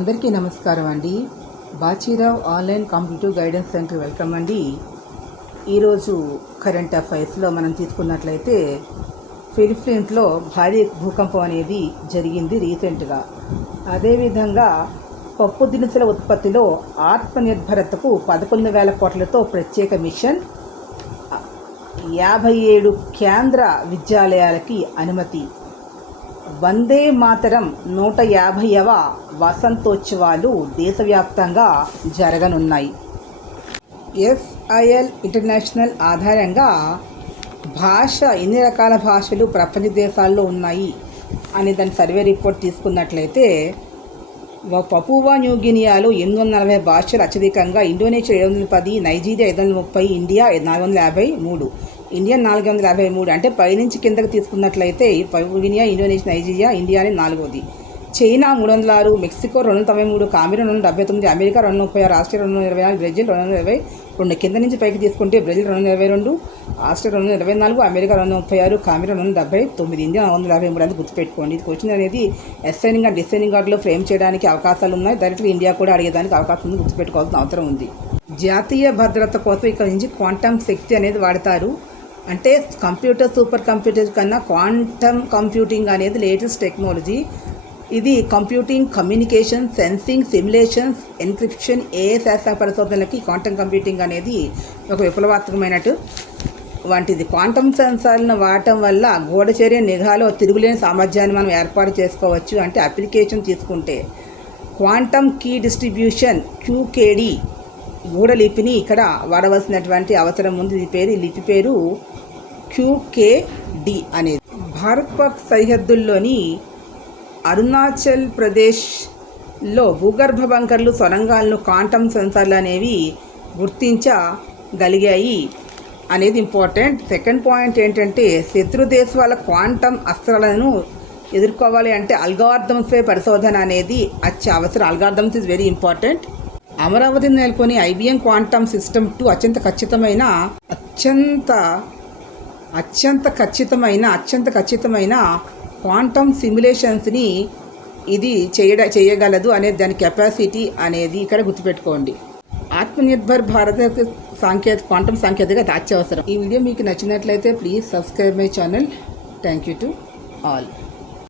అందరికీ నమస్కారం అండి. Bachirao online competitive guidance centre welcome అండి. ఈరోజు కరెంట్ అఫైర్స్లో మనం తీసుకున్నట్లయితే ఫిలిప్పీన్స్లో భారీ భూకంపం అనేది జరిగింది రీసెంట్గా. అదేవిధంగా పప్పు దినుసుల ఉత్పత్తిలో ఆత్మనిర్భరతకు 11,000 కోట్లతో ప్రత్యేక మిషన్, 57 కేంద్ర విద్యాలయాలకి అనుమతి, వందే మాతరం 150వ వసంతోత్సవాలు దేశవ్యాప్తంగా జరగనున్నాయి. SIL ఇంటర్నేషనల్ ఆధారంగా ఎన్ని రకాల భాషలు ప్రపంచ దేశాల్లో ఉన్నాయి అనే దాని సర్వే రిపోర్ట్ తీసుకున్నట్లయితే పపువా న్యూగినియాలో 840 భాషలు అత్యధికంగా, ఇండోనేషియా 710, నైజీరియా 530, ఇండియా 453, ఇండియా 453. అంటే పైనుంచి కిందకి తీసుకున్నట్లయితే గినియా, ఇండోనేషియా, నైజీరియా, ఇండియానే 4వది, China 306, Mexico 293, Cameroon 279, America 236, Australia 224, Brazil 222. కింద నుంచి పైకి తీసుకుంటే Brazil 222, Australia 224, America 236, Cameroon 279, India 453. అని గుర్తుపెట్టుకోండి. ఇది క్వశ్చన్ అనేది అసైనింగ్ అండ్ డిసైనింగ్ కార్డులో ఫ్రేమ్ చేయడానికి అవకాశాలు ఉన్నాయి. డైరెక్ట్గా ఇండియా కూడా అడిగేదానికి అవకాశం ఉంది, గుర్తుపెట్టుకోవాల్సిన అవసరం ఉంది. జాతీయ భద్రత కోసం ఇక్కడ నుంచి క్వాంటమ్ శక్తి అనేది వాడతారు. అంటే కంప్యూటర్, సూపర్ కంప్యూటర్ కన్నా క్వాంటమ్ కంప్యూటింగ్ అనేది లేటెస్ట్ టెక్నాలజీ. ఇది computing, communication, sensing, simulations, encryption, శాస్త్ర పరిశోధనలకి క్వాంటమ్ కంప్యూటింగ్ అనేది ఒక విప్లవాత్మకమైనట్టు వంటిది. క్వాంటమ్ సెన్సార్లను వాడటం వల్ల గూఢచర్య నిఘాలో తిరుగులేని సామర్థ్యాన్ని మనం ఏర్పాటు చేసుకోవచ్చు. అంటే అప్లికేషన్ తీసుకుంటే క్వాంటమ్ కీ డిస్ట్రిబ్యూషన్ QKD గూఢలిపిని ఇక్కడ వాడవలసినటువంటి అవసరం ఉంది. ఈ లిపి పేరు QKD అనేది. భారత్ పాక్ సరిహద్దుల్లోని అరుణాచల్ ప్రదేశ్లో భూగర్భ బంకర్లు, సొరంగాలను క్వాంటమ్ సెన్సార్లు అనేవి గుర్తించగలిగాయి అనేది ఇంపార్టెంట్. సెకండ్ పాయింట్ ఏంటంటే శత్రు దేశాల క్వాంటమ్ అస్త్రాలను ఎదుర్కోవాలి అంటే అల్గారిథమ్స్పై పరిశోధన అనేది అవసరం. Algorithms is very important. అమరావతిని నెలకొని IBM క్వాంటమ్ సిస్టమ్ 2 అత్యంత ఖచ్చితమైన క్వాంటమ్ సిమ్యులేషన్స్ని ఇది చేయగలదు అనేది దాని కెపాసిటీ అనేది ఇక్కడ గుర్తుపెట్టుకోండి. ఆత్మనిర్భర్ భారత్ క్వాంటమ్ సాంకేతికత అత్యవసరం. ఈ వీడియో మీకు నచ్చినట్లయితే please subscribe my channel. Thank you to all.